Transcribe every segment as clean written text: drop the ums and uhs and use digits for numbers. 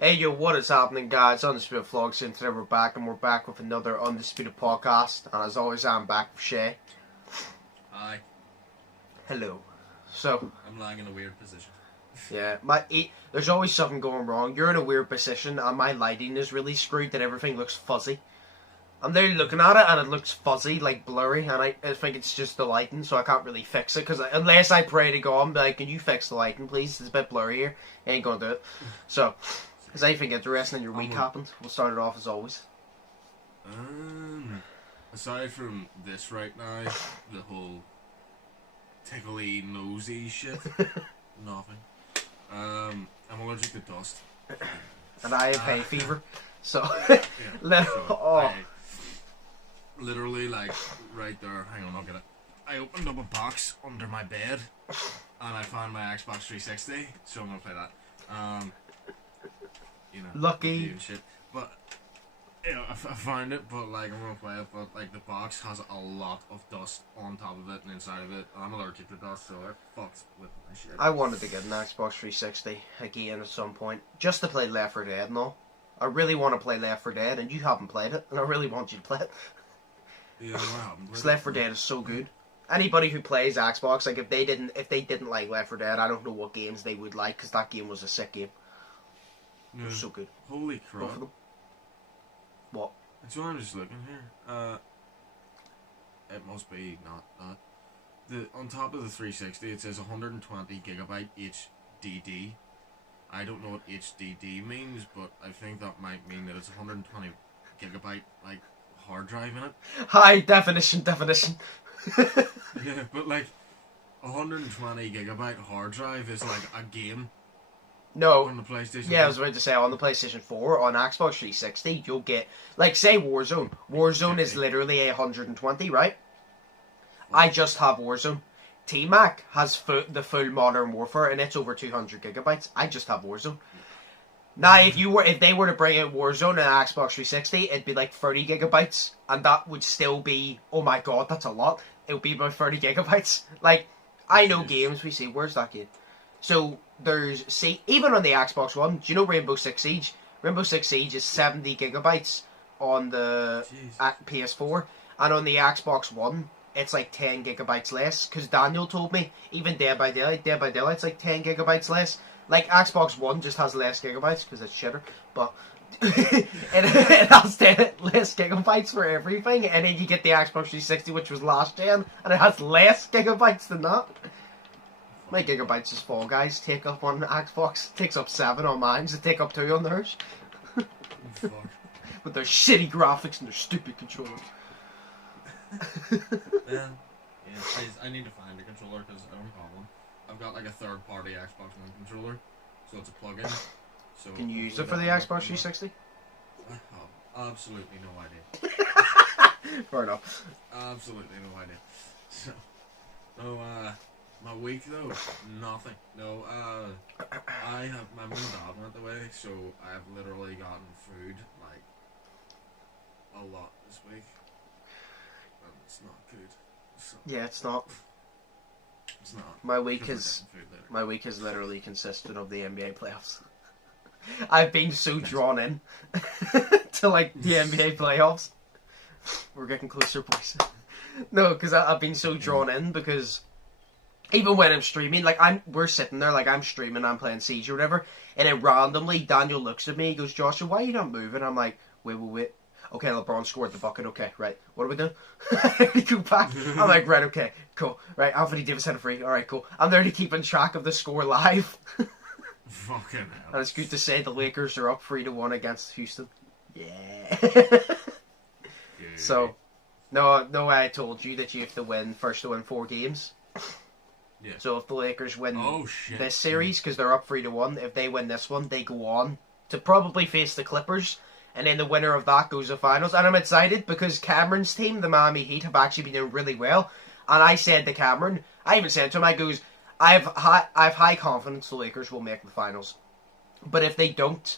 Hey yo, what is happening, guys? Undisputed Vlogs, and today we're back with another Undisputed podcast, and as always I'm back with Shay. Hi. Hello. So, I'm lying in a weird position. yeah, there's always something going wrong. You're in a weird position, and my lighting is really screwed that everything looks fuzzy. I'm there looking at it, and it looks fuzzy, like blurry, and I think it's just the lighting, so I can't really fix it, because unless I pray to God and be like, can you fix the lighting, please? It's a bit blurry here. I ain't gonna do it. So, is anything interesting in your week happened? We'll start it off as always. Aside from this right now, the whole tickly, nosy shit, nothing. I'm allergic to dust. And I have hay fever, so... Yeah, I literally, like, right there, hang on, I'll get it. I opened up a box under my bed, and I found my Xbox 360, so I'm gonna play that. You know, lucky and shit. But you know, I found it, but like I'm gonna play it. But like the box has a lot of dust on top of it and inside of it. I'm allergic to dust, so it fucks with my shit. I wanted to get an Xbox 360 again at some point, just to play Left 4 Dead and all. I really want to play Left 4 Dead, and you haven't played it, and I really want you to play it. Yeah, I haven't. Because Left 4 Dead is so good. Anybody who plays Xbox, like if they didn't like Left 4 Dead, I don't know what games they would like, because that game was a sick game. Yeah. It was so good. Holy crap! Both of them. What? That's what I'm just looking here. It must be not that. On top of the 360, it says 120 gigabyte HDD. I don't know what HDD means, but I think that might mean that it's 120 gigabyte like hard drive in it. High definition. Yeah, but like 120 gigabyte hard drive is like a game. No. On the PlayStation. Yeah, I was about to say, on the PlayStation 4, on Xbox 360, you'll get, like, say Warzone. Warzone is literally 120, right? I just have Warzone. T-Mac has the full Modern Warfare, and it's over 200 gigabytes. I just have Warzone. Now, if they were to bring out Warzone on Xbox 360, it'd be like 30 gigabytes, and that would still be, oh my god, that's a lot. It would be about 30 gigabytes. Like, I know games, we see, where's that game? So, even on the Xbox One, do you know Rainbow Six Siege? Rainbow Six Siege is 70 gigabytes on the PS4, and on the Xbox One, it's like 10 gigabytes less, because Daniel told me, even Dead by Daylight's like 10 gigabytes less. Like, Xbox One just has less gigabytes, because it's shitter, but it has 10 less gigabytes for everything, and then you get the Xbox 360, which was last gen, and it has less gigabytes than that. My gigabytes is Fall Guys take up on Xbox. Takes up 7 on mine, so take up 2 on theirs. With their shitty graphics and their stupid controllers. Yeah, I need to find a controller because I don't have one. I've got like a third-party Xbox One controller, so it's a plug-in. So can you use it for the Xbox 360? I have absolutely no idea. Fair enough. Absolutely no idea. So, my week though, nothing. No, I have my mum and dad went away, so I have literally gotten food like a lot this week, and it's not good. So, yeah, it's not. It's not. My week has literally consisted of the NBA playoffs. I've been so drawn in to like the NBA playoffs. We're getting closer, boys. No, because I've been so drawn in because. Even when I'm streaming, like we're sitting there, like I'm streaming, I'm playing Siege or whatever, and then randomly Daniel looks at me, he goes, Joshua, why are you not moving? I'm like, wait. Okay, LeBron scored the bucket, okay, right. What are we doing? I go back. I'm like, right, okay, cool. Right, Anthony Davis had a free, alright, cool. I'm there to keeping track of the score live. Fucking hell. And it's good to say the Lakers are up 3-1 against Houston. Yeah. So, no, I told you that you have to win, first to win 4 games. Yeah. So if the Lakers win this series, because they're up 3-1, if they win this one, they go on to probably face the Clippers, and then the winner of that goes to finals. And I'm excited because Cameron's team, the Miami Heat, have actually been doing really well. And I said to Cameron, I even said to him, I goes, I've high confidence the Lakers will make the finals, but if they don't,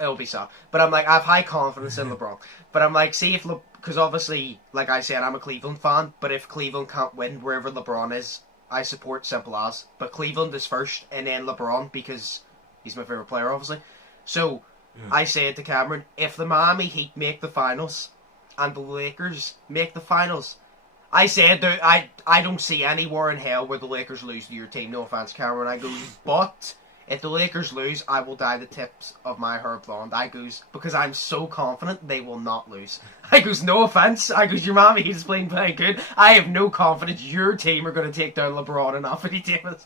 it'll be sad. But I'm like, I have high confidence in LeBron. But I'm like, see if because obviously, like I said, I'm a Cleveland fan. But if Cleveland can't win wherever LeBron is, I support simple as. But Cleveland is first, and then LeBron, because He's my favourite player, obviously. So, Yeah. I said to Cameron, if the Miami Heat make the finals and the Lakers make the finals, I said that I don't see anywhere in hell where the Lakers lose to your team. No offense, Cameron. I goes, but if the Lakers lose, I will dye the tips of my hair blonde. I goes, because I'm so confident they will not lose. I goes, no offense. I goes, your Miami Heat is playing very good. I have no confidence your team are going to take down LeBron and Anthony Davis.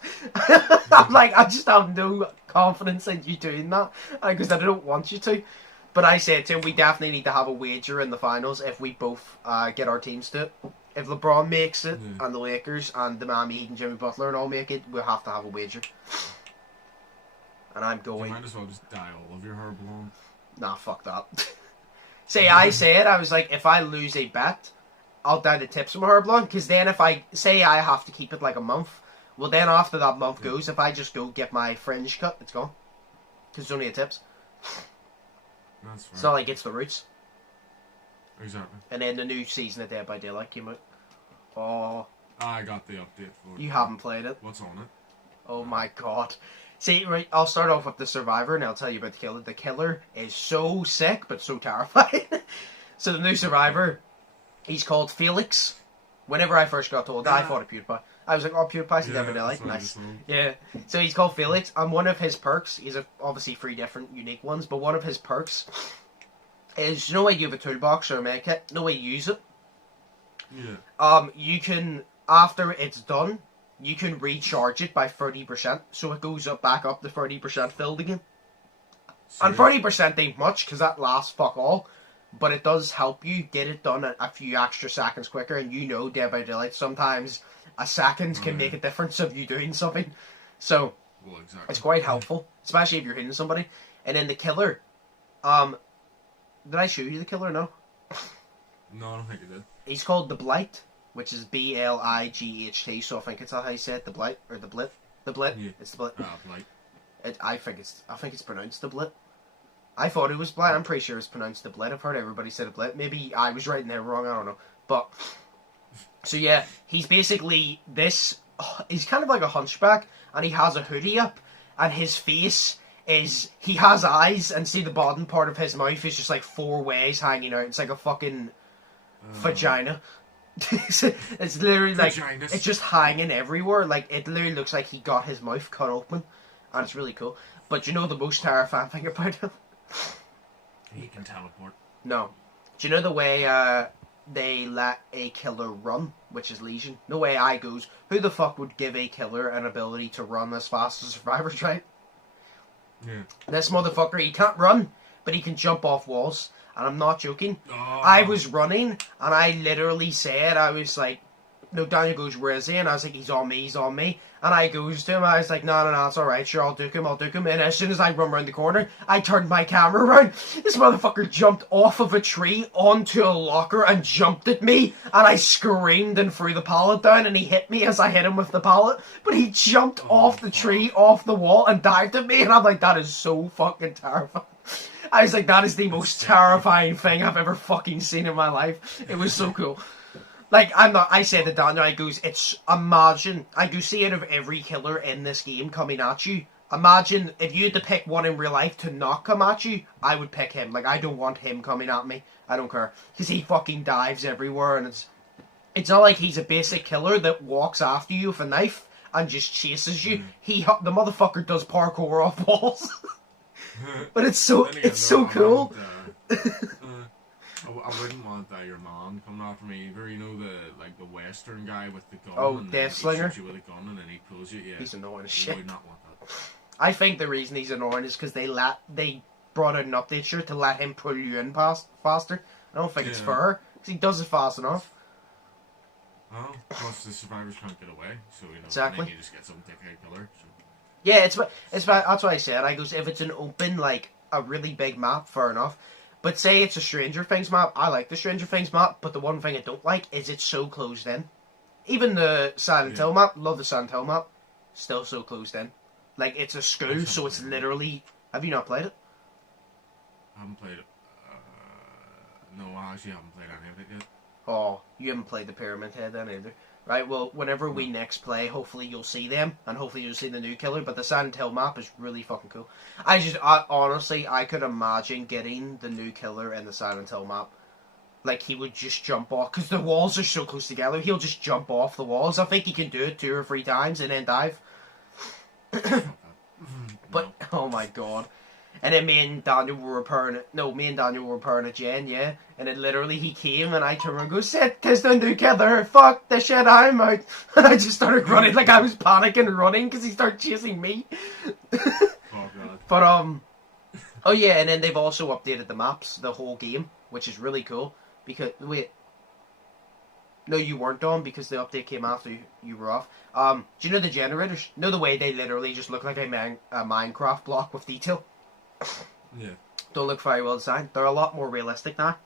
I'm like, I just have no confidence in you doing that. I goes, I don't want you to. But I said to him, we definitely need to have a wager in the finals if we both get our teams to it. If LeBron makes it, and the Lakers, and the Miami Heat and Jimmy Butler and all make it, we'll have to have a wager. And I'm going... You might as well just dye all of your hair blonde. Nah, fuck that. See, I said, I was like, if I lose a bet, I'll dye the tips of my hair blonde, because then if I... Say I have to keep it like a month, well then after that month goes, if I just go get my fringe cut, it's gone. Because it's only a tips. That's fair. It's not like it's the roots. Exactly. And then the new season of Dead by Daylight came out. Oh, I got the update for it. you haven't played it. What's on it? Oh my god. See, right, I'll start off with the Survivor and I'll tell you about the Killer. The Killer is so sick, but so terrifying. So the new Survivor, he's called Felix. Whenever I first got told, I thought of PewDiePie. I was like, oh, PewDiePie's Dead by Daylight. Nice. Yeah. So he's called Felix, and one of his perks, he's obviously 3 different unique ones, but one of his perks is, you know, when you have a toolbox or a med kit, no way you use it. Yeah. You can, after it's done, you can recharge it by 30%, so it goes back up to 30% filled again. And 30% ain't much, because that lasts fuck all, but it does help you get it done a few extra seconds quicker, and you know, Dead by Daylight, sometimes a second can make a difference of you doing something. So, well, exactly. It's quite helpful, especially if you're hitting somebody. And then the Killer, did I show you the Killer? No? No, I don't think it did. He's called the Blight, which is Blight, so I think it's how you say it, the Blight, or the Blit. The Blit. Yeah. It's the Blit. Blight. I think it's pronounced the Blit. I thought it was Blight. I'm pretty sure it's pronounced the Blit. I've heard everybody say the Blit. Maybe I was writing it wrong. I don't know. But so yeah, he's basically this. He's kind of like a hunchback, and he has a hoodie up, and his face is he has eyes, and see the bottom part of his mouth is just like 4 ways hanging out. It's like a fucking vagina. It's literally like Vaginas. it's just hanging everywhere. Like it literally looks like he got his mouth cut open, and it's really cool. But you know the most terrifying thing about him? He can teleport. No. Do you know the way they let a killer run, which is Legion? The way I goes, who the fuck would give a killer an ability to run as fast as Survivors, right? Yeah. This motherfucker, he can't run, but he can jump off walls. And I'm not joking. Oh. I was running, and I literally said, I was like, no, Daniel goes, where is he? And I was like, he's on me. And I goes to him, I was like, no, it's alright, sure, I'll duke him. And as soon as I run around the corner, I turned my camera around. This motherfucker jumped off of a tree onto a locker and jumped at me. And I screamed and threw the pallet down, and he hit me as I hit him with the pallet. But he jumped off the tree, off the wall, and dived at me. And I'm like, that is so fucking terrifying. I was like, that is the most terrifying thing I've ever fucking seen in my life. It was so cool. Like, I said to Daniel, I goes, imagine, I do see it of every killer in this game coming at you. Imagine if you had to pick one in real life to not come at you, I would pick him. Like, I don't want him coming at me. I don't care. Because he fucking dives everywhere, and it's not like he's a basic killer that walks after you with a knife and just chases you. The motherfucker does parkour off walls. But it's so cool. I wouldn't want your mom coming after me either. You know the Western guy with the gun. Oh, and Death Slinger. He shoots you with a gun and then he pulls you. Yeah, he's annoying as shit. shit. Would not want that. I think the reason he's annoying is because they brought out an update sure to let him pull you in faster. I don't think it's fair because he does it fast enough. Oh, plus the survivors can't get away, so exactly. Then you just get some dickhead killer. So. Yeah, that's what I said. I goes, if it's an open, like a really big map, fair enough. But say it's a Stranger Things map, I like the Stranger Things map, but the one thing I don't like is it's so closed in. Even the Silent Hill map, love the Silent Hill map, still so closed in. Like, it's a school, so it's literally... Have you not played it? I haven't played it. No, I actually haven't played any of it yet. Oh, you haven't played the Pyramid Head then either. Right, well, whenever we next play, hopefully you'll see them, and hopefully you'll see the new killer, but the Silent Hill map is really fucking cool. Honestly, I could imagine getting the new killer in the Silent Hill map. Like, he would just jump off, because the walls are so close together, he'll just jump off the walls. I think he can do it 2 or 3 times and then dive. But, oh my god. And then me and Daniel were repairing a gen, yeah. And then literally he came and I turned around and go, "Sit, kiss the new killer, fuck the shit, I'm out." And I just started running, like I was panicking and running because he started chasing me. Oh god. But, oh yeah, and then they've also updated the maps, the whole game, which is really cool. Because, wait. No, you weren't on because the update came after you were off. Do you know the generators? Know the way they literally just look like a Minecraft block with detail? Yeah. Don't look very well designed. They're a lot more realistic now.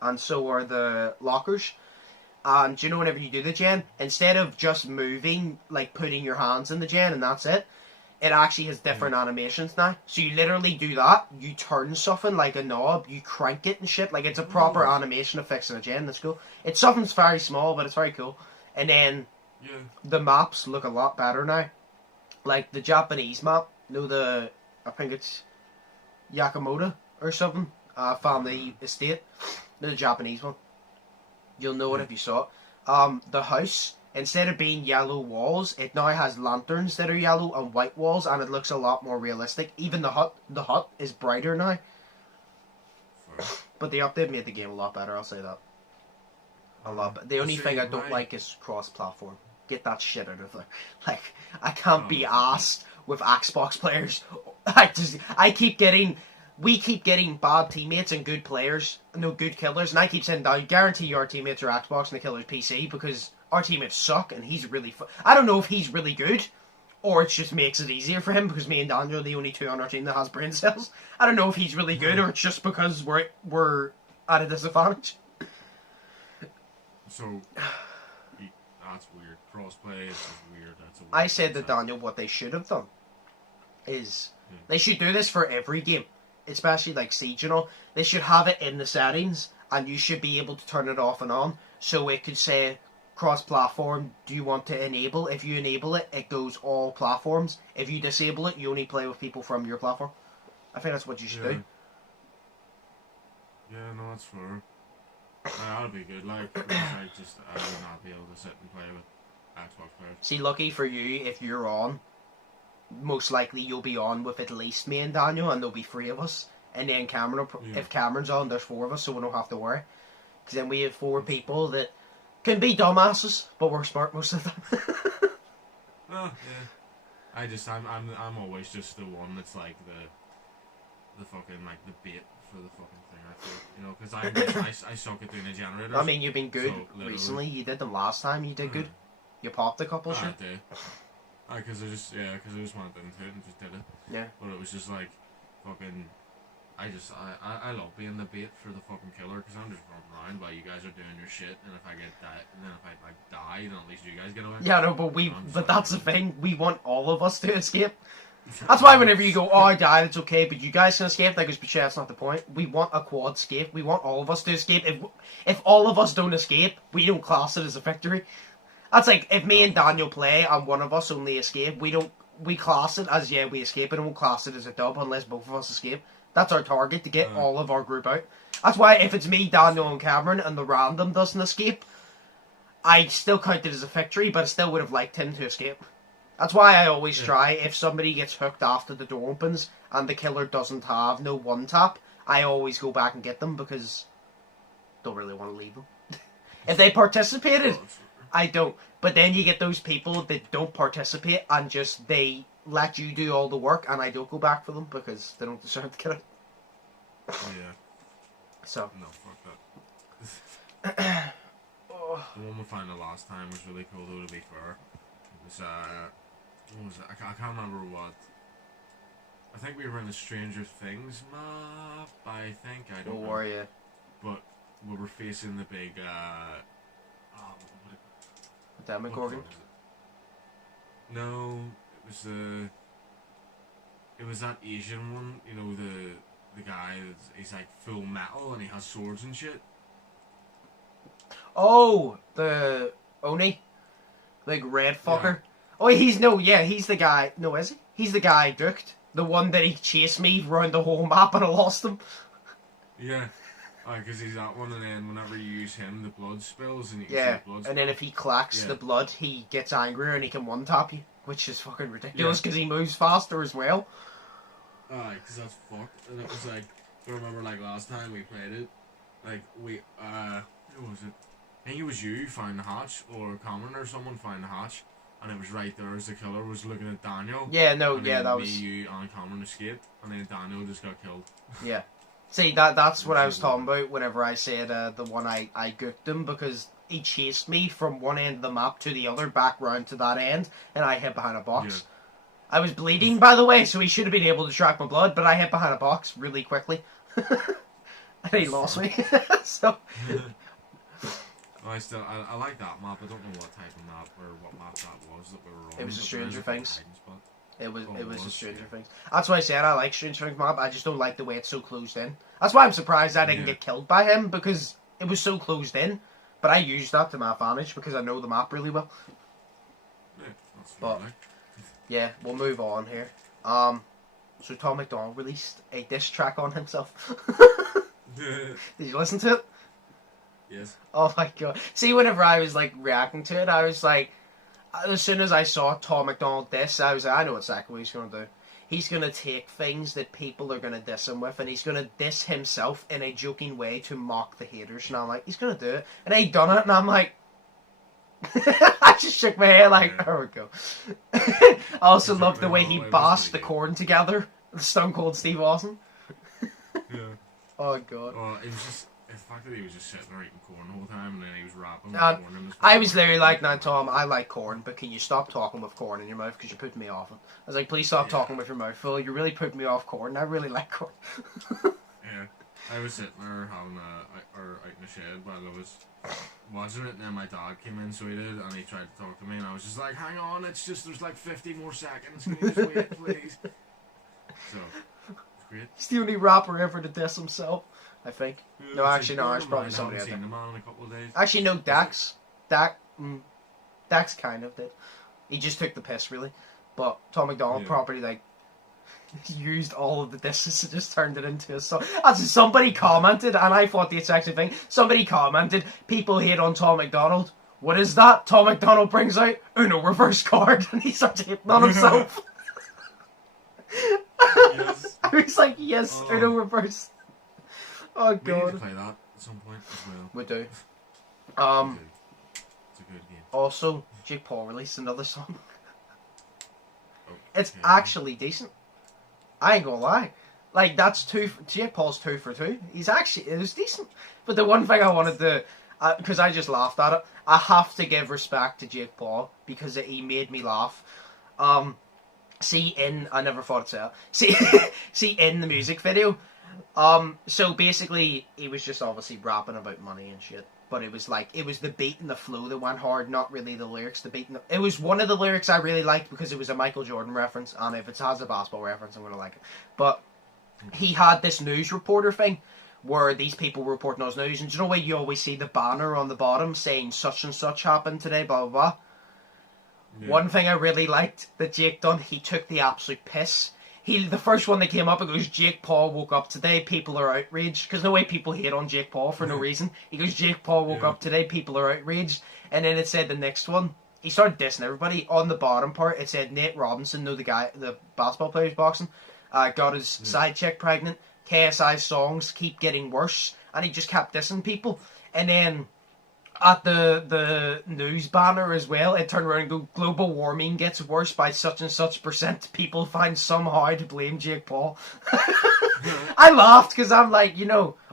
And so are the lockers. And do you know whenever you do the gen, instead of just moving, like putting your hands in the gen and that's it, it actually has different animations now. So you literally do that, you turn something like a knob, you crank it and shit. Like it's a proper animation of fixing a gen. That's cool. It's something's very small, but it's very cool. And then the maps look a lot better now. Like the Japanese map, I think it's Yakamoto or something, family estate, the Japanese one. You'll know it if you saw it. The house, instead of being yellow walls, it now has lanterns that are yellow and white walls, and it looks a lot more realistic. Even the hut is brighter now. But the update made the game a lot better, I'll say that. A lot. The only thing I don't like is cross-platform. Get that shit out of there. Like, I can't be asked with Xbox players. We keep getting bad teammates and good players, no good killers, and I keep saying, I guarantee your teammates are Xbox and the killer's PC because our teammates suck and he's really I don't know if he's really good or it just makes it easier for him because me and Daniel are the only 2 on our team that has brain cells. I don't know if he's really good or it's just because we're at a disadvantage. So, that's weird. Crossplay is weird. I said to Daniel what they should have done is they should do this for every game, especially like Siege and all. They should have it in the settings and you should be able to turn it off and on so it could say cross-platform, do you want to enable? If you enable it, it goes all platforms. If you disable it, you only play with people from your platform. I think that's what you should do. Yeah, no, that's fair. That'll be good. Like, I would not be able to sit and play with Xbox players. See, lucky for you, if you're on, most likely you'll be on with at least me and Daniel, and there'll be 3 of us. And then Cameron, if Cameron's on, there's 4 of us, so we don't have to worry. Because then we have 4 people that can be dumbasses, but we're smart most of the time. Oh, yeah. I'm always just the one that's like the fucking, like, the bait for the fucking thing, I feel. You know, because I suck at doing the generators. I mean, you've been good recently. You did them last time. You did good. You popped a couple, sure. I did. Because I just wanted into it and just did it. Yeah. But it was just like, fucking, I love being the bait for the fucking killer because I'm just running around while you guys are doing your shit, and if I get that, and then if I like die, then at least you guys get away. Yeah, no, but that's the thing. We want all of us to escape. That's why whenever you go, oh, I died, it's okay, but you guys can escape, that goes, but that's not the point. We want a quad escape. We want all of us to escape. If all of us don't escape, we don't class it as a victory. That's like, if me and Daniel play and one of us only escape, we class it as, yeah, we escape, and won't class it as a dub unless both of us escape. That's our target, to get all of our group out. That's why if it's me, Daniel, and Cameron, and the random doesn't escape, I still count it as a victory, but I still would have liked him to escape. That's why I always try, if somebody gets hooked after the door opens, and the killer doesn't have no one-tap, I always go back and get them, because I don't really want to leave them. If they participated, I don't. But then you get those people that don't participate, and just, they let you do all the work, and I don't go back for them, because they don't deserve to get it. Yeah. So. No, fuck that. The one we found the last time was really cool, though, to be fair. It was, what was it? I can't remember what. I think we were in the Stranger Things map, I think. I don't know. Were you? But we were facing the big, Demogorgon? No, it was that Asian one, you know, the guy he's like full metal and he has swords and shit. Oh, the Oni? Like, red fucker. Oh, he's the guy. No, is he? He's the guy I duked. The one that he chased me around the whole map and I lost him. Yeah. Because he's that one, and then whenever you use him, the blood spills, and you can see the blood spill. And then if he clacks the blood, he gets angrier and he can one-tap you, which is fucking ridiculous because he moves faster as well. Because that's fucked. And it was like, I remember like last time we played it, like who was it? I think it was you found the hatch, or Cameron or someone found the hatch, and it was right there as the killer was looking at Daniel. Yeah, no, and that me, was... you, and Cameron escaped, and then Daniel just got killed. Yeah. See, that's what I was talking about whenever I said the one I gooked him, because he chased me from one end of the map to the other, back round to that end, and I hid behind a box. Yeah. I was bleeding, by the way, so he should have been able to track my blood, but I hid behind a box really quickly. And he lost me. So... I like that map. I don't know what type of map or what map that was that we were on. It was a Stranger Things. It was a Stranger Stranger Things. That's why I said I like Stranger Things map. I just don't like the way it's so closed in. That's why I'm surprised I didn't get killed by him, because it was so closed in. But I used that to my advantage because I know the map really well. Yeah, that's fair. Yeah, we'll move on here. So Tom McDonald released a diss track on himself. Did you listen to it? Yes. Oh my god. See, whenever I was like reacting to it, I was like, as soon as I saw Tom McDonald diss, I was like, I know exactly what he's going to do. He's going to take things that people are going to diss him with, and he's going to diss himself in a joking way to mock the haters. And I'm like, he's going to do it. And he done it, and I'm like, I just shook my head like, there we go. I also love the way he bashed the Corn together. Stone Cold Steve Austin. Yeah. Oh god. Well, it was just... The fact that he was just sitting there eating corn the whole time, and then he was rapping. I was literally like, "Now, Tom, I like corn, but can you stop talking with corn in your mouth because you're putting me off it?" I was like, "Please stop talking with your mouth full. You're really putting me off corn. I really like corn." Yeah, I was sitting there having out in the shed while I was watching it, and then my dad came in, so he did, and he tried to talk to me, and I was just like, "Hang on, it's just there's like 50 more seconds. Can you just wait, please?" So, it's great. He's the only rapper ever to diss himself. I think. Yeah, No, actually, no. There's probably somebody out there. The man in a couple of days. Actually, no. Dax kind of did. He just took the piss, really. But Tom McDonald properly like used all of the disses and just turned it into a song. As somebody commented, and I thought the exact same thing. Somebody commented, "People hate on Tom McDonald. What is that?" Tom McDonald brings out Uno reverse card, and he starts hitting on himself. Yes. I was like, yes, Uno reverse. Oh god. We need to play that at some point as well. We do. It's a good game. Also, Jake Paul released another song. It's Okay. actually decent. I ain't gonna lie. Like, that's Jake Paul's 2 for 2. It was decent. But the one thing I wanted to, because I just laughed at it, I have to give respect to Jake Paul because he made me laugh. I never thought I'd say it. See, in the music video, so basically, he was just obviously rapping about money and shit. But it was the beat and the flow that went hard, not really the lyrics. It was one of the lyrics I really liked because it was a Michael Jordan reference, and if it has a basketball reference, I'm gonna like it. But he had this news reporter thing where these people were reporting those news, and do you know where you always see the banner on the bottom saying such and such happened today, blah blah blah. Yeah. One thing I really liked that Jake done, he took the absolute piss. The first one that came up, it goes, "Jake Paul woke up today, people are outraged." Because no way people hate on Jake Paul for no reason. He goes, "Jake Paul woke up today, people are outraged." And then it said the next one, he started dissing everybody. On the bottom part, it said Nate Robinson, the basketball player who's boxing, got his side chick pregnant. KSI's songs keep getting worse. And he just kept dissing people. And then at the news banner as well, it turned around and go, "Global warming gets worse by such and such percent. People find somehow to blame Jake Paul." I laughed because I'm like,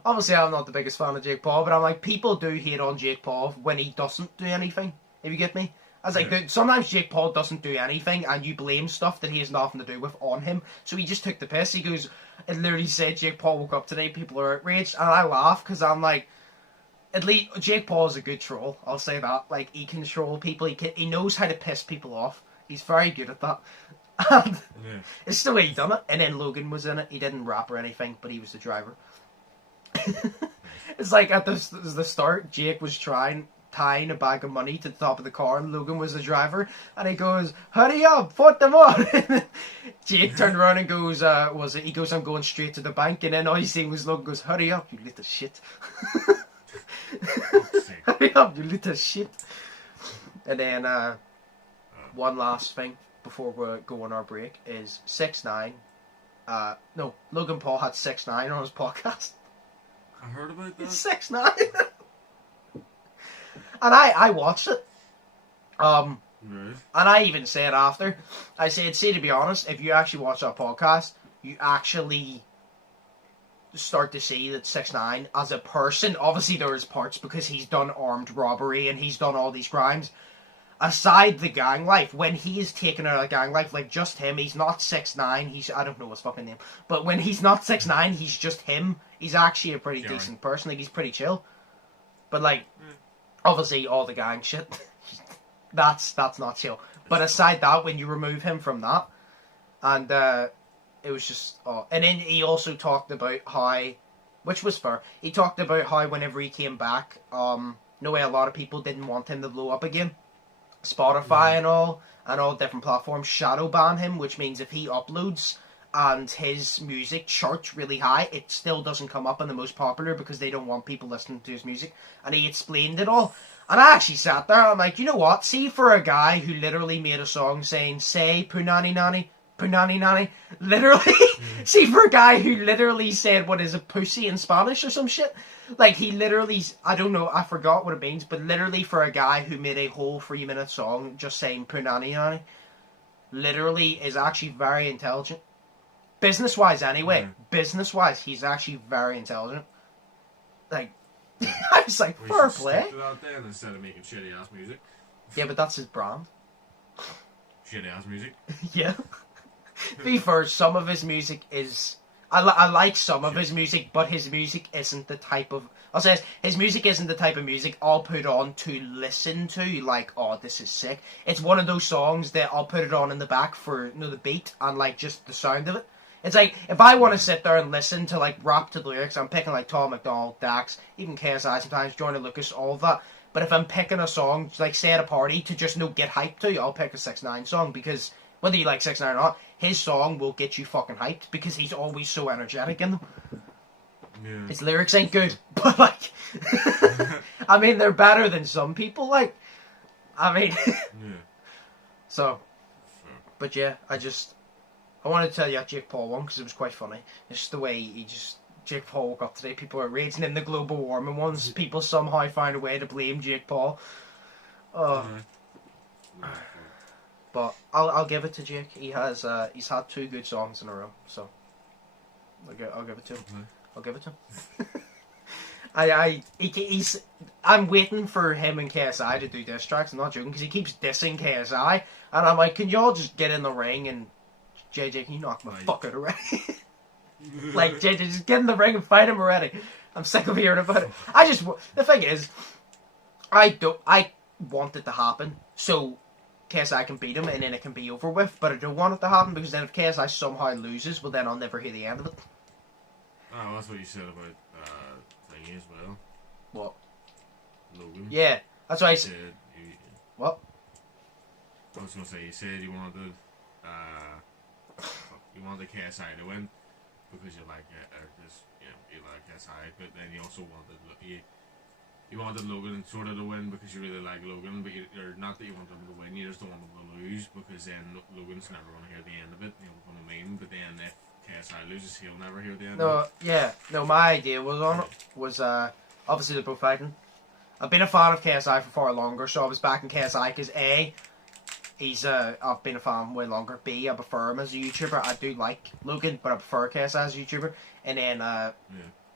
obviously I'm not the biggest fan of Jake Paul, but I'm like, people do hate on Jake Paul when he doesn't do anything, if you get me. I was like, dude, sometimes Jake Paul doesn't do anything and you blame stuff that he has nothing to do with on him. So he just took the piss. He goes, it literally said, "Jake Paul woke up today, people are outraged." And I laugh because I'm like, at least Jake Paul is a good troll. I'll say that. Like, he can troll people. He knows how to piss people off. He's very good at that. And it's the way he done it. And then Logan was in it. He didn't rap or anything, but he was the driver. It's like at the start, Jake was trying tying a bag of money to the top of the car, and Logan was the driver, and he goes, "Hurry up, put them on." Jake turned around and goes, he goes, "I'm going straight to the bank," and then all you see was Logan goes, "Hurry up, you little shit." Hurry up, you little shit. And then one last thing before we go on our break is 6ix9ine. Logan Paul had 6ix9ine on his podcast. I heard about that. 6ix9ine. And I watched it. Right. And I even said after, I said, see, to be honest, if you actually watch that podcast, you actually start to see that 6ix9ine as a person, obviously there is parts because he's done armed robbery and he's done all these crimes. Aside the gang life, when he is taken out of gang life, like just him, he's not 6ix9ine, I don't know his fucking name, but when he's not 6ix9ine, he's just him. He's actually a pretty decent person, like he's pretty chill. But like, obviously all the gang shit, that's not chill. But aside that, when you remove him from that, and it was just, and then he also talked about how, which was fair, he talked about how whenever he came back, no way a lot of people didn't want him to blow up again. Spotify and all different platforms shadow ban him, which means if he uploads and his music charts really high, it still doesn't come up in the most popular because they don't want people listening to his music. And he explained it all. And I actually sat there and I'm like, you know what? See, for a guy who literally made a song saying, say, punani nani, punani nani, literally, see, for a guy who literally said, what is a pussy in Spanish or some shit? Like, he literally, I don't know, I forgot what it means, but literally for a guy who made a whole 3-minute song just saying punani nani, literally is actually very intelligent. Business-wise, anyway. Business-wise, he's actually very intelligent. Like, I was like, fair play. Stick to that then instead of making shitty-ass music. Yeah, but that's his brand. Shitty-ass music? Yeah. To be fair, some of his music is... I like some of his music, but his music isn't the type of... I'll say this, his music isn't the type of music I'll put on to listen to, like, oh, this is sick. It's one of those songs that I'll put it on in the back for, you know, the beat and, like, just the sound of it. It's like, if I want to sit there and listen to, like, rap to the lyrics, I'm picking, like, Tom McDonald, Dax, even KSI sometimes, Joyner Lucas, all of that. But if I'm picking a song, like, say at a party, to just, you know, get hyped to, I'll pick a 6ix9ine song, because whether you like 6ix9ine or not, his song will get you fucking hyped, because he's always so energetic in them. Yeah. His lyrics ain't good, but, like, I mean, they're better than some people, like, I mean, Yeah. So, but yeah, I wanted to tell you that Jake Paul one because it was quite funny. It's just the way Jake Paul woke up today. People are raging in the global warming ones. People somehow find a way to blame Jake Paul. But I'll give it to Jake. He's had 2 good songs in a row, so I'll give it to him. I'll give it to him. I'm waiting for him and KSI to do diss tracks. I'm not joking because he keeps dissing KSI, and I'm like, can y'all just get in the ring and JJ, can you knock my fuck out already? Like, JJ, just get in the ring and fight him already. I'm sick of hearing about it. The thing is, I want it to happen so KSI can beat him and then it can be over with, but I don't want it to happen because then if KSI somehow loses, well then I'll never hear the end of it. Oh, that's what you said about thingy as well. What? Logan. Yeah, that's what I said. What? I was going to say, you said you wanted KSI to win because you like you like KSI, but then you also wanted you wanted Logan sort of to win because you really like Logan, but you're not that you want him to win, you just don't want him to lose because then Logan's never going to hear the end of it. You know what I mean? But then if KSI loses, he'll never hear the end of it. No, my idea was obviously they're both fighting. I've been a fan of KSI for far longer, so I was backing KSI because A, I've been a fan way longer. B, I prefer him as a YouTuber. I do like Logan, but I prefer KSI as a YouTuber. And then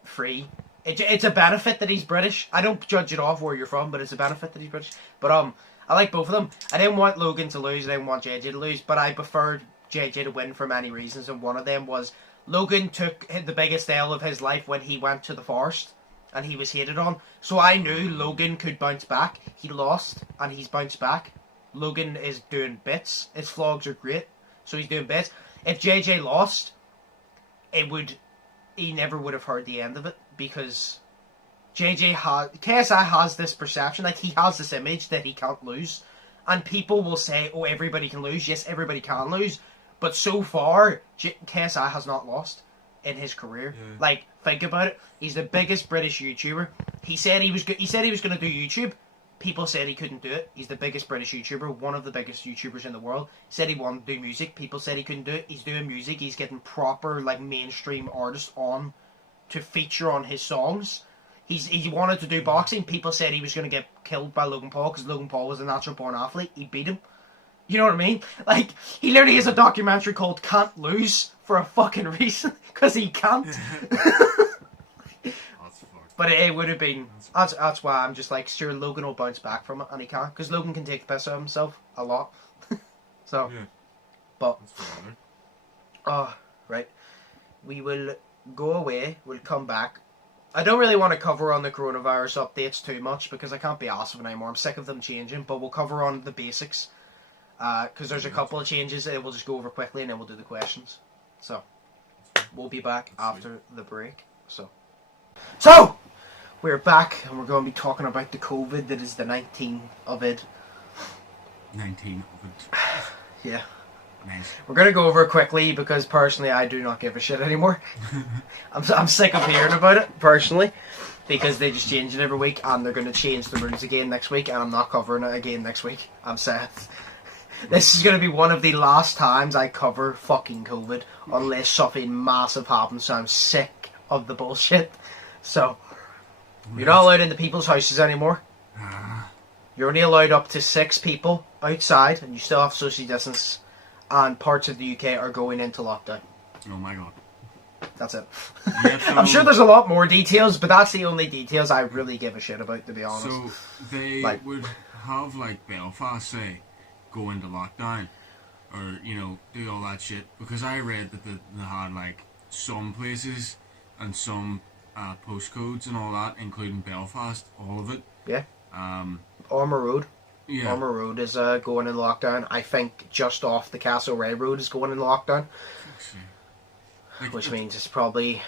3, it's a benefit that he's British. I don't judge it off where you're from, but it's a benefit that he's British. But I like both of them. I didn't want Logan to lose. I didn't want JJ to lose, but I preferred JJ to win for many reasons, and one of them was Logan took the biggest L of his life when he went to the forest and he was hated on. So I knew Logan could bounce back. He lost and he's bounced back. Logan is doing bits. His vlogs are great, so he's doing bits. If JJ lost, he never would have heard the end of it because KSI has this perception, like he has this image that he can't lose, and people will say, "Oh, everybody can lose." Yes, everybody can lose, but so far, KSI has not lost in his career. Yeah. Like, think about it. He's the biggest British YouTuber. He said he was going to do YouTube. People said he couldn't do it. He's the biggest British YouTuber, one of the biggest YouTubers in the world. Said he wanted to do music. People said he couldn't do it. He's doing music. He's getting proper like mainstream artists on to feature on his songs. He wanted to do boxing. People said he was going to get killed by Logan Paul because Logan Paul was a natural born athlete. He beat him. You know what I mean? Like, he literally has a documentary called Can't Lose for a fucking reason. Because he can't. But it would have been... That's why I'm just like, sure, Logan will bounce back from it, and he can't. Because Logan can take the piss out of himself a lot. So, yeah. But... Oh, right. We will go away. We'll come back. I don't really want to cover on the coronavirus updates too much, because I can't be arsed with it anymore. I'm sick of them changing, but we'll cover on the basics. Because there's a couple of changes that we'll just go over quickly, and then we'll do the questions. So, we'll be back after the break. So, we're back, and we're going to be talking about the COVID that is the 19 of it. 19 of it. Yeah. Nice. We're going to go over it quickly, because personally I do not give a shit anymore. I'm sick of hearing about it, personally, because they just change it every week, and they're going to change the rules again next week, and I'm not covering it again next week. I'm sad. This is going to be one of the last times I cover fucking COVID, unless something massive happens, so I'm sick of the bullshit. So, you're not allowed into people's houses anymore. You're only allowed up to 6 people outside, and you still have social distance. And parts of the UK are going into lockdown. Oh my god. That's it. Yeah, so I'm sure there's a lot more details, but that's the only details I really give a shit about, to be honest. So, they would have, like, Belfast, say, go into lockdown. Or, you know, do all that shit. Because I read that they had, like, some places and some postcodes and all that, including Belfast, all of it. Yeah. Armour Road. Yeah. Armour Road is going in lockdown. I think just off the Castlereagh Road is going in lockdown. Like, which means I'm probably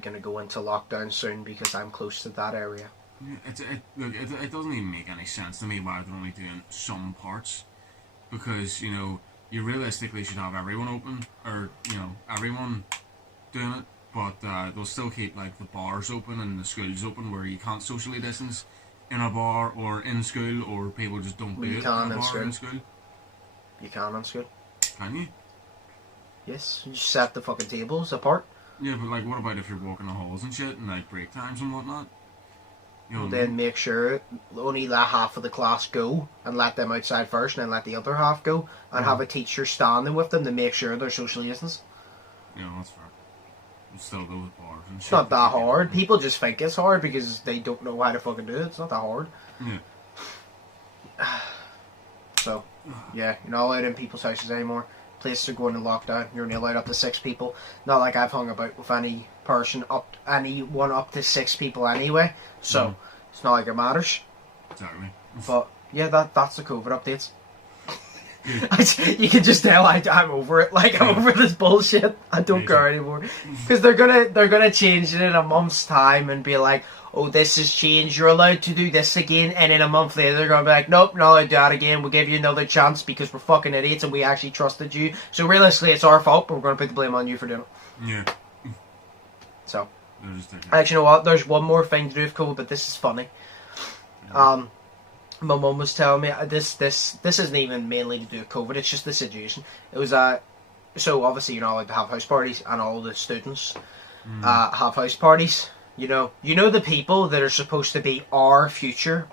going to go into lockdown soon because I'm close to that area. It doesn't even make any sense to me why they're only doing some parts. Because, you know, you realistically should have everyone open, or, you know, everyone doing it. But they'll still keep, like, the bars open and the schools open where you can't socially distance in a bar or in school, or people just don't do it in a bar or in school. You can in school. Can you? Yes, you just set the fucking tables apart. Yeah, but, like, what about if you're walking the halls and shit, and, like, break times and whatnot? You know, then make sure only let half of the class go, and let them outside first, and then let the other half go, and have a teacher standing with them to make sure they're socially distanced. Yeah, that's fair. Still go with bars and shit. It's not that hard. People just think it's hard because they don't know how to fucking do it. It's not that hard. Yeah. So, yeah, you're not allowed in people's houses anymore. Places are going to lockdown. You're only allowed up to 6 people. Not like I've hung about with anyone up to 6 people anyway. So, it's not like it matters. Exactly. But, yeah, that's the COVID updates. You can just tell I'm over it. Like, I'm over this bullshit. I don't care anymore. Because they're gonna change it in a month's time and be like, oh, this has changed, you're allowed to do this again, and then a month later they're gonna be like, nope, not allowed to do that again, we'll give you another chance because we're fucking idiots and we actually trusted you. So realistically it's our fault, but we're gonna put the blame on you for doing it. Yeah. So, actually, you know what, there's one more thing to do with COVID, but this is funny. My mum was telling me, this isn't even mainly to do with COVID, it's just the situation. It was, so obviously you're not allowed to have house parties, and all the students have house parties. You know the people that are supposed to be our future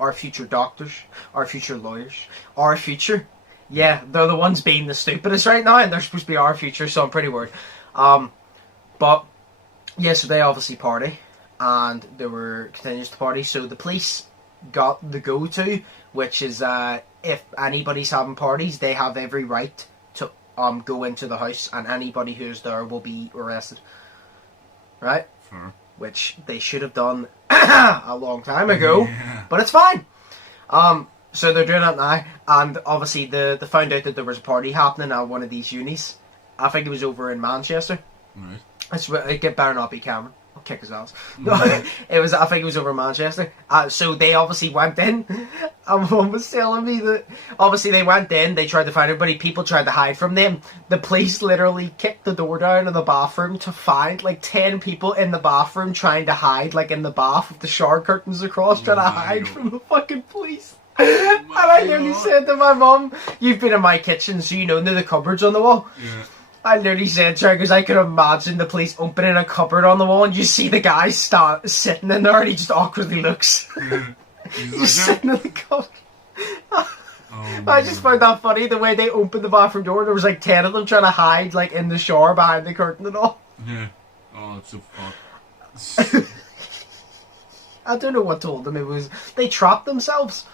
doctors, our future lawyers, our future. Yeah, they're the ones being the stupidest right now, and they're supposed to be our future, so I'm pretty worried. But, yeah, so they obviously party, and they were continuous to party, so the police got the go-to, which is if anybody's having parties, they have every right to go into the house, and anybody who's there will be arrested. Right? Fair. Which they should have done a long time ago, but it's fine. So they're doing that now, and obviously they found out that there was a party happening at one of these unis. I think it was over in Manchester. Right. It better not be Cameron. I'll kick his ass. No, it was. I think it was over Manchester. So they obviously went in. And Mum was telling me that obviously they went in. They tried to find everybody. People tried to hide from them. The police literally kicked the door down in the bathroom to find like 10 people in the bathroom trying to hide, like in the bath with the shower curtains across, trying to hide from the fucking police. And I nearly said to my mum, "You've been in my kitchen, so you know the cupboards on the wall." Yeah. I literally said to her, because I could imagine the police opening a cupboard on the wall and you see the guy sitting in there and he just awkwardly looks. He's sitting in the cupboard. I just found that funny, the way they opened the bathroom door. There was like 10 of them trying to hide like in the shower behind the curtain and all. Yeah. Oh, it's so fucked. I don't know what told them. It was, they trapped themselves.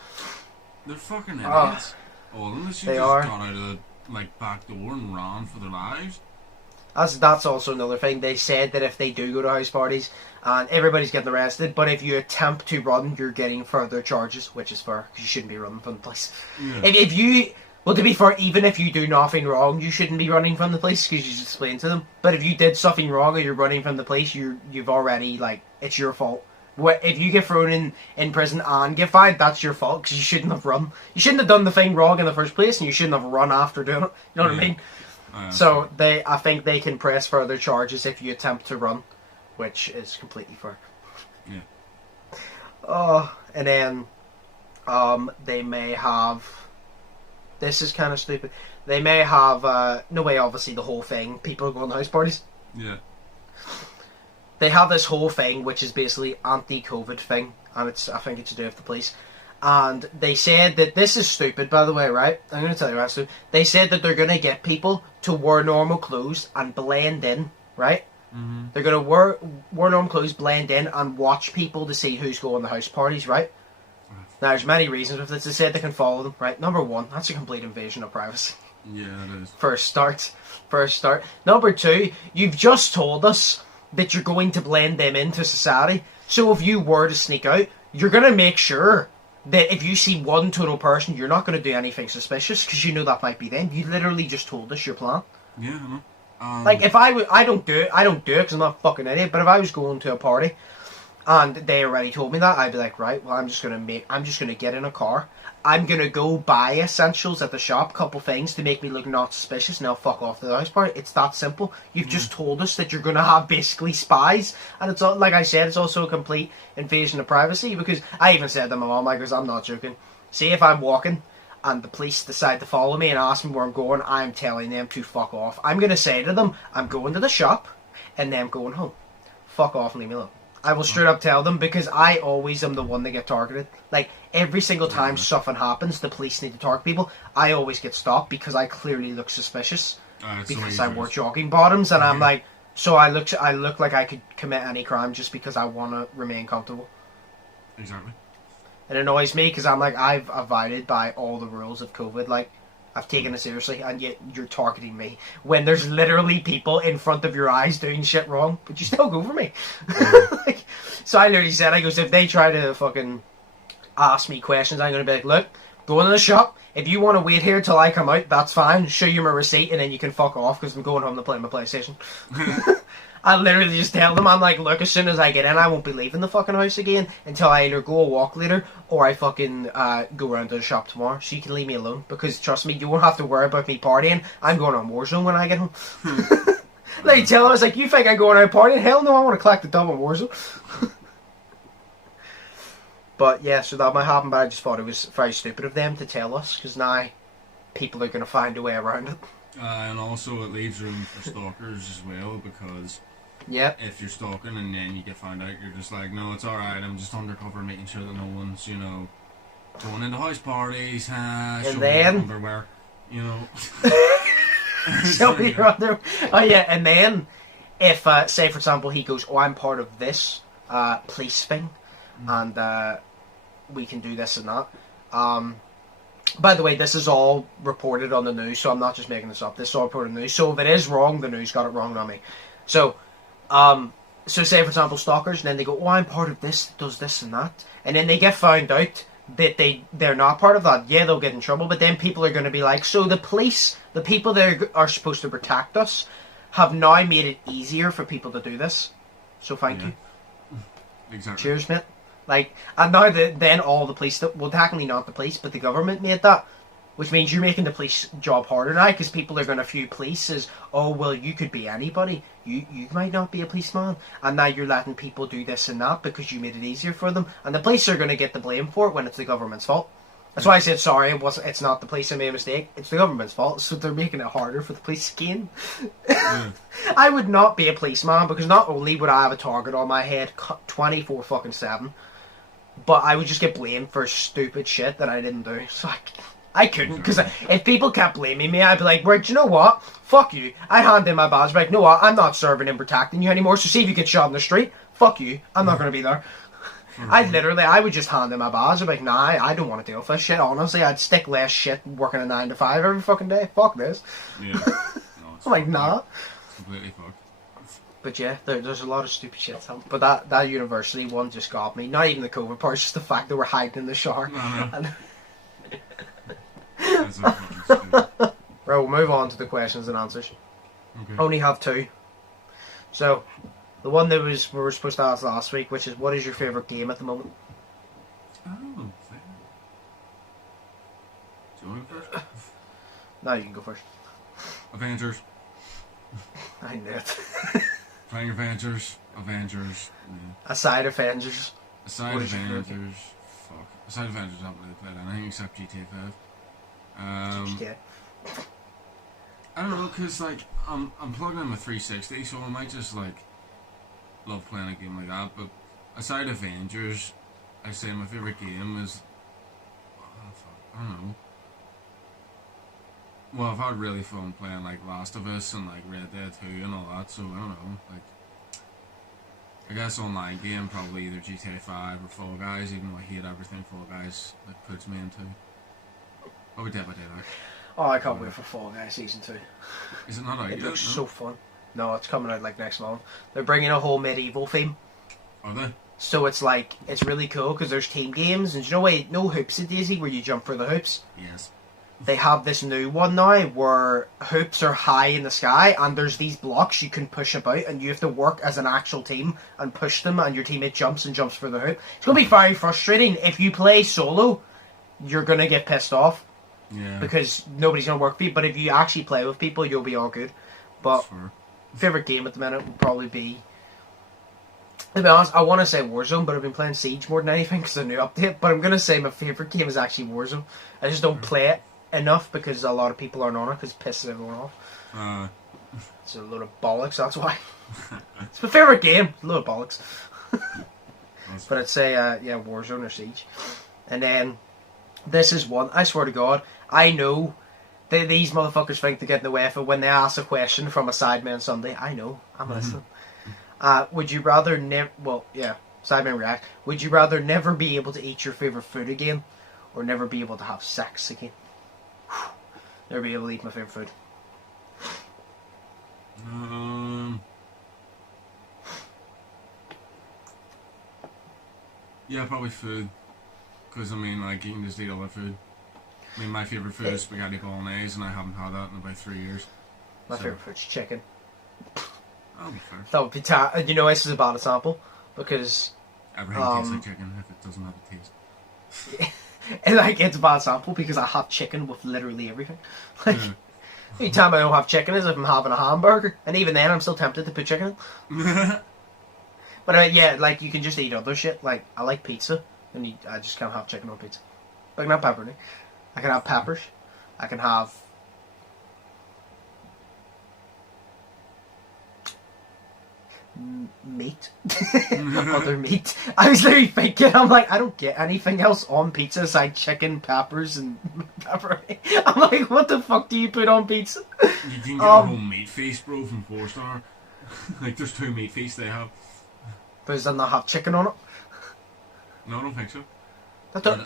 They're fucking idiots. All of them. They are. Got out of the back door and ran for their lives. That's also another thing. They said that if they do go to house parties and everybody's getting arrested, but if you attempt to run, you're getting further charges, which is fair because you shouldn't be running from the police. Yeah. If you, well, to be fair, even if you do nothing wrong, you shouldn't be running from the police because you just explain to them. But if you did something wrong or you're running from the police, you've already it's your fault. If you get thrown in prison and get fined, that's your fault because you shouldn't have run. You shouldn't have done the thing wrong in the first place, and you shouldn't have run after doing it. You know what I mean? So I think they can press further charges if you attempt to run, which is completely fair. Yeah. Oh, and then they may have. This is kind of stupid. They may have no way. Obviously, the whole thing. People are going to house parties. Yeah. They have this whole thing, which is basically anti-COVID thing, and I think it's to do with the police. And they said that this is stupid, by the way, right? I'm going to tell you right. So they said that they're going to get people to wear normal clothes and blend in, right? Mm-hmm. They're going to wear normal clothes, blend in, and watch people to see who's going to house parties, right? Now, there's many reasons with this. They said they can follow them, right? Number one, that's a complete invasion of privacy. Yeah, it is. First start. Number two, you've just told us that you're going to blend them into society. So if you were to sneak out, you're going to make sure that if you see one total person, you're not going to do anything suspicious because you know that might be them. You literally just told us your plan. Yeah, I know. Like if I don't do it because I'm not a fucking idiot. But if I was going to a party and they already told me that, I'd be like, right, well, I'm just gonna get in a car. I'm gonna go buy essentials at the shop, couple things to make me look not suspicious, and I'll fuck off to the house party. It's that simple. You've just told us that you're gonna have basically spies, and it's all, like I said, it's also a complete invasion of privacy. Because I even said to my mom, because I'm not joking. See, if I'm walking and the police decide to follow me and ask me where I'm going, I'm telling them to fuck off. I'm gonna say to them, I'm going to the shop, and then I'm going home. Fuck off and leave me alone. I will straight up tell them, because I always am the one that get targeted. Like, every single time something happens, the police need to target people, I always get stopped because I clearly look suspicious. Because I wear jogging bottoms, and I'm like, so I look like I could commit any crime just because I want to remain comfortable. Exactly. It annoys me because I'm like, I've abided by all the rules of COVID, like, I've taken it seriously, and yet you're targeting me when there's literally people in front of your eyes doing shit wrong, but you still go for me. Like, so I literally said, I goes, if they try to fucking ask me questions, I'm going to be like, look, go into the shop. If you want to wait here till I come out, that's fine. Show you my receipt, and then you can fuck off because I'm going home to play my PlayStation. I literally just tell them, I'm like, look, as soon as I get in, I won't be leaving the fucking house again until I either go a walk later or I fucking go around to the shop tomorrow. So you can leave me alone, because trust me, you won't have to worry about me partying. I'm going on Warzone when I get home. Like, you tell them, I was like, you think I'm going out partying? Hell no, I want to collect the dub on Warzone. But yeah, so that might happen, but I just thought it was very stupid of them to tell us, because now people are going to find a way around it. And also it leaves room for stalkers as well, because if you're stalking and then you get found out, you're just like, no, it's alright, I'm just undercover making sure that no one's, going into house parties, showing their underwear, Showing your underwear. Oh yeah, and then if, say for example, he goes, oh, I'm part of this police thing, and we can do this and that. By the way, this is all reported on the news, so I'm not just making this up. This is all reported on the news. So if it is wrong, the news got it wrong, not me. So, so say for example, stalkers, and then they go, oh, I'm part of this, does this and that. And then they get found out that they're not part of that. Yeah, they'll get in trouble, but then people are going to be like, so the police, the people that are supposed to protect us, have now made it easier for people to do this. So thank you. Exactly. Cheers, mate. Like, and now then all the police, well, technically not the police, but the government made that, which means you're making the police job harder now, because people are going to view police as, oh, well, you could be anybody. You might not be a policeman, and now you're letting people do this and that because you made it easier for them, and the police are going to get the blame for it when it's the government's fault. That's why I said sorry. It's not the police. I made a mistake. It's the government's fault. So they're making it harder for the police again. I would not be a policeman because not only would I have a target on my head 24/7, but I would just get blamed for stupid shit that I didn't do. So I couldn't, because if people kept blaming me, I'd be like, well, do you know what? Fuck you. I'd hand in my badge, be like, no, what? I'm not serving and protecting you anymore. So see if you get shot in the street. Fuck you. I'm not going to be there. I would just hand in my badge. I'd be like, nah, I don't want to deal with this shit, honestly. I'd stick less shit working a 9 to 5 every fucking day. Fuck this. Yeah. No, I'm like, nah. It's completely fucked. But yeah, there's a lot of stupid shit. But that university one just got me. Not even the COVID part, just the fact that we're hiding in the shower. No. That's so fucking stupid. Right, we'll move on to the questions and answers. Okay. Only have 2. So, the one that we were supposed to ask last week, which is, what is your favourite game at the moment? Oh, fair. Do you want to go first? No, you can go first. Avengers. I knew it. Playing Avengers. Yeah. Aside Avengers. Aside What is your favourite Avengers. Fuck. Aside Avengers, I haven't really played anything except GTA 5. GTA. I don't know, cause like I'm plugging in with 360, so I might just like love playing a game like that. But aside Avengers, I say my favorite game is I don't know. Well, I've had really fun playing like Last of Us and like Red Dead 2 and all that. So I don't know, like I guess online game probably either GTA 5 or Fall Guys. Even though I hate everything Fall Guys like puts me into. Probably Dead by Daylight. Oh, I can't wait for Fall Guys Season 2. Is it not out It yet? looks No? so fun. No, it's coming out like next month. They're bringing a whole medieval theme. Are they? So it's like, it's really cool because there's team games. And you know what? No hoops at Daisy where you jump for the hoops. Yes. They have this new one now where hoops are high in the sky and there's these blocks you can push about and you have to work as an actual team and push them and your teammate jumps and jumps for the hoop. It's going to be very frustrating. If you play solo, you're going to get pissed off. Yeah. Because nobody's going to work for you. But if you actually play with people, you'll be all good. But Sure. favourite game at the minute would probably be... To be honest, I want to say Warzone, but I've been playing Siege more than anything because of the new update. But I'm going to say my favourite game is actually Warzone. I just don't play it enough because a lot of people aren't on it because it pisses everyone off. It's a load of bollocks, that's why. It's my favourite game. It's a load of bollocks. But I'd say, yeah, Warzone or Siege. And then, this is one, I swear to God, I know these motherfuckers think they're getting away with it when they ask a question from a Sidemen Sunday. I know, I'm listening. Would you rather Sidemen React. Would you rather never be able to eat your favourite food again or never be able to have sex again? Never be able to eat my favourite food. Yeah, probably food. Because, I mean, like, you can just eat all that food. I mean, my favourite food is spaghetti bolognese, and I haven't had that in about 3 years. My favourite food's chicken. That'll be fair. That would be you know, this is a bad example, because... Everything tastes like chicken if it doesn't have a taste. And like, it's a bad sample because I have chicken with literally everything. Like, any time I don't have chicken is if I'm having a hamburger, and even then I'm still tempted to put chicken in. But yeah, like, you can just eat other shit. Like, I like pizza, and I just can't have chicken on pizza. But I can have pepperoni. I can have peppers. I can have... meat. Other meat. I was literally thinking, I'm like, I don't get anything else on pizza aside chicken, peppers, and pepperoni. I'm like, what the fuck do you put on pizza? You can get a whole meat feast, bro, from 4 Star. Like, there's 2 meat feasts they have. But does that not have chicken on it? No, I don't think so. I think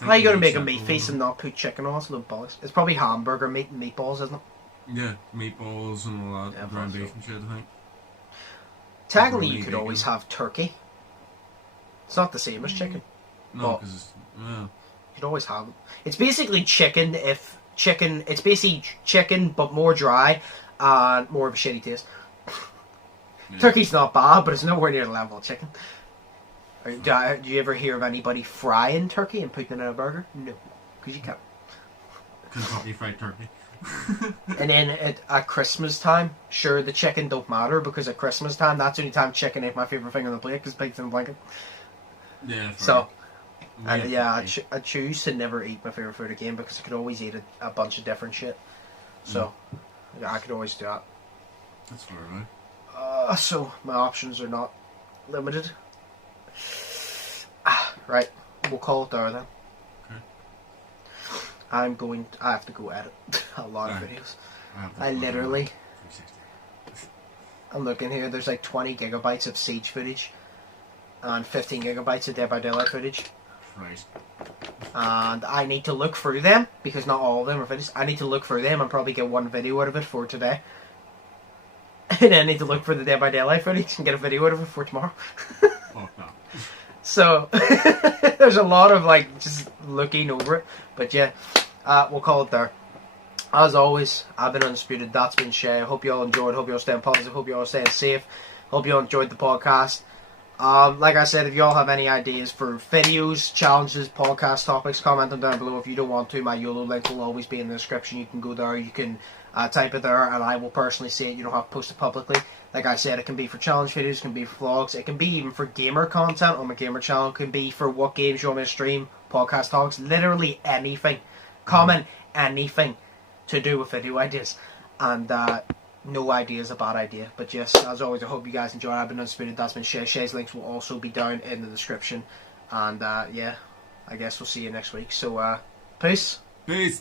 how are you going to make a meat feast and not put chicken on it? It's a little bollocks. It's probably hamburger meat and meatballs, isn't it? Yeah, meatballs and all that, Yeah, ground beef and shit, I think. Technically, you could always have turkey. It's not the same as chicken. No, because it's... Yeah. You could always have it. It's basically chicken it's basically chicken, but more dry and more of a shitty taste. Yeah. Turkey's not bad, but it's nowhere near the level of chicken. Do you ever hear of anybody frying turkey and putting it in a burger? No, because you can't. Kentucky Fried Turkey. And then at Christmas time, sure, the chicken don't matter, because at Christmas time, that's the only time chicken ain't my favourite thing on the plate, because pigs in a blanket. Yeah. So, Yeah. I choose to never eat my favourite food again, because I could always eat a bunch of different shit. So, yeah, I could always do that. That's fair, right? So, my options are not limited. Right, we'll call it there then. Okay. I have to go edit a lot of Right. videos. I literally, 360. I'm looking here, there's like 20 gigabytes of Siege footage and 15 gigabytes of Dead by Daylight footage. Christ. And I need to look through them, because not all of them are finished. I need to look through them and probably get one video out of it for today. And then I need to look for the Dead by Daylight footage and get a video out of it for tomorrow. Fuck that. So, there's a lot of like just looking over it. But yeah, we'll call it there. As always, I've been Undisputed, that's been Shay. I hope you all enjoyed, hope you all staying positive, hope you all staying safe, hope you all enjoyed the podcast. Like I said, if you all have any ideas for videos, challenges, podcast topics, comment them down below. If you don't want to, my YOLO link will always be in the description. You can go there, you can type it there, and I will personally see it. You don't have to post it publicly. Like I said, it can be for challenge videos, it can be for vlogs, it can be even for gamer content on my gamer channel, it can be for what games you want me to stream, podcast talks, literally anything. Comment anything to do with video ideas. And no idea is a bad idea. But yes, as always, I hope you guys enjoy. I've been Undisputed, that's been Shay. Shay's links will also be down in the description. And yeah, I guess we'll see you next week. So peace. Peace.